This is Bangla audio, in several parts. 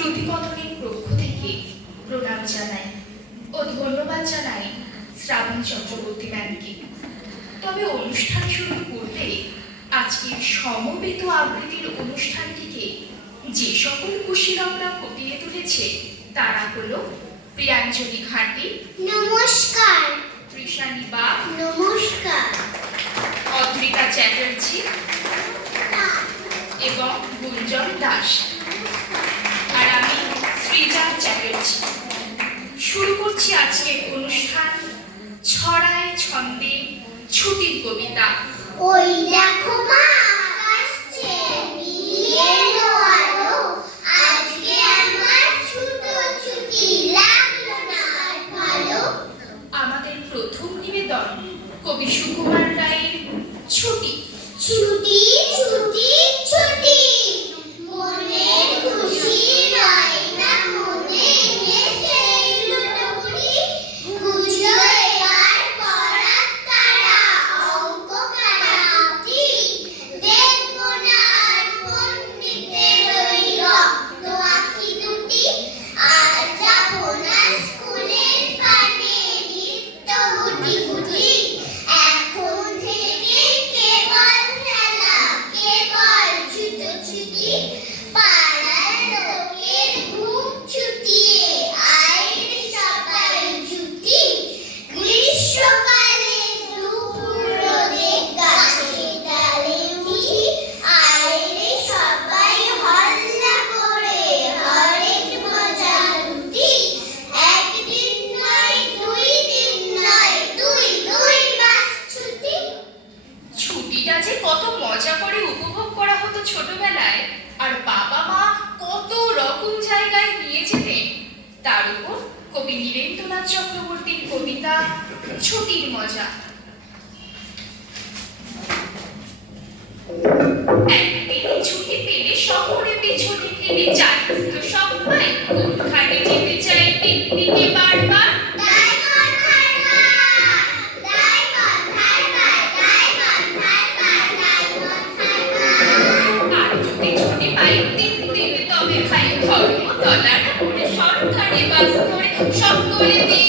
শ্রুতিকথনের পক্ষ থেকে প্রণাম জানাই ও ধন্যবাদ জানাই শ্রাবণ চক্রবর্তী ম্যামকে। তবে অনুষ্ঠান শুরু পূর্বে আজকের সমবেত আবৃত্তির অনুষ্ঠানটিকে যে সকল কুশীলকরা ফুটিয়ে তুলেছে তারা হলো প্রিয়াঞ্জলি ঘাটি নমস্কার। তৃষানী বাগ চ্যাটার্জি শুরু করছি আজকের অনুষ্ঠান ছড়ায় ছন্দে ছুটির কবিতা। ওই দেখো মা আকাশ মিলিয়ে আলো। আজকে আমার ছুটো ছুটি লাগল না আর ভালো। আমাদের প্রথম নিবেদন কবি সুকুমার রায়ের ছুটি ছুটি। ছুটি উপর কবি নীরেন্দ্রনাথ চক্রবর্তীর কবিতা, ছুটির মজা। একদিন ছুটি পেলে শহরে পেছনে জানিস তো সবাই কোনখানে যেতে চাই পিকনিকে বারবার। আর যদি ছুটি পাই তিন দিন, তবে খাই ধর্মতলার করে দিয়ে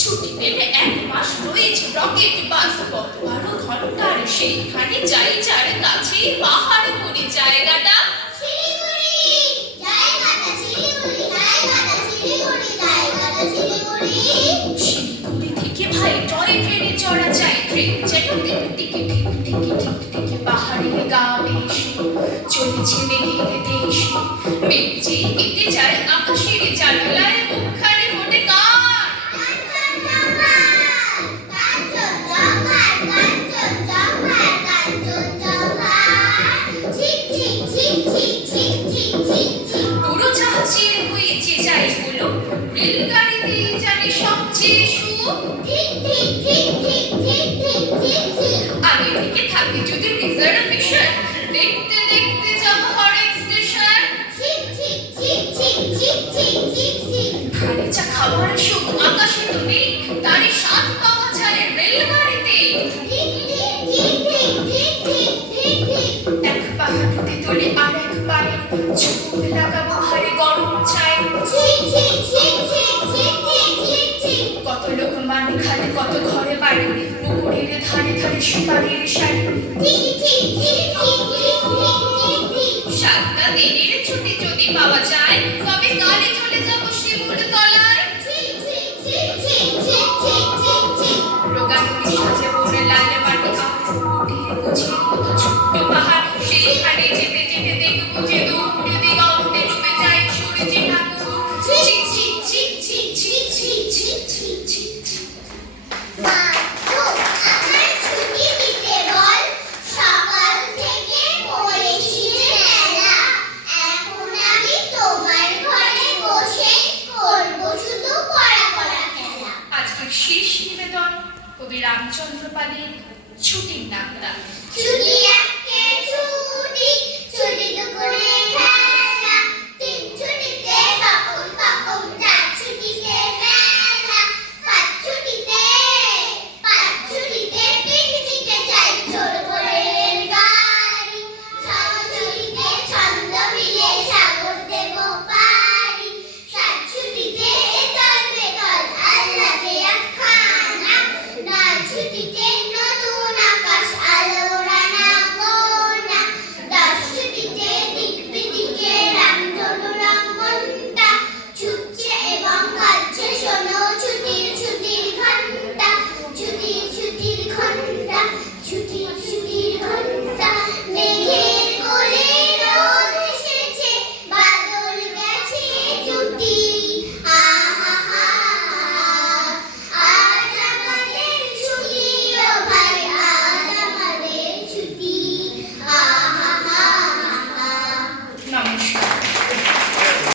ছুট পেলে এক মাস রয়েছে রকেট বাস কত সেইখানে যাই যার পাহাড় করে জায়গাটা। পাহাড়ে গাবে চলেছে মেঘে কেটে এসে মেঘ যে কেটে যায় আকাশের জানালা রিজার্ভেশন দেখতে দেখতে যাব হরেক স্টেশন ঠিক ঠিক ঠিক ঠিক ঠিক ঠিক ঠিক ঠিক ধারে চা খাবার সুখ আকাশে তো নেই তারই স্বাদ পাওয়া যায় রেলগাড়িতে ঠিক ঠিক ঠিক ঠিক ঠিক ঠিক ঠিক ঠিক এক পাহাড়িতে তোলে আর এক পায়ে চোখ লাগাবো হারে গরম চাই ঠিক ঠিক ঠিক ঠিক ঠিক ঠিক ঠিক ঠিক কত লোক মানে খালে কত ঘরে বাড়ি পুকুরের ধারে ধারে সুপারির ঠিক ঠিক পাওয়া যায়। った